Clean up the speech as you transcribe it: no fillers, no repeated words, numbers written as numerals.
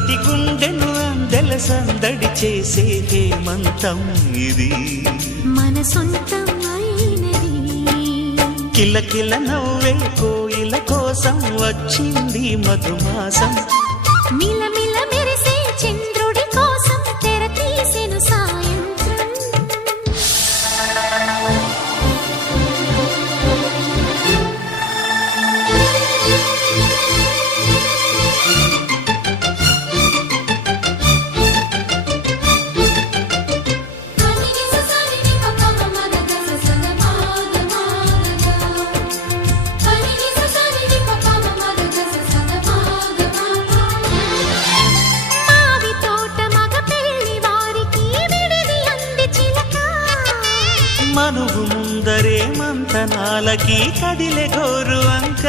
ప్రతి గుండెను అందెల సందడి చేసే హేమంతం ఇది మన సొంతం అయినది కిలకిల నవ్వే కోయిల కోసం వచ్చింది మధుమాసం మిలమిల మెరిసే చంద్రుడి కోసం తెర తీసెను సాయంత్రం మనువు ముందరే మంతనాలకి కదిలే గోరు అంక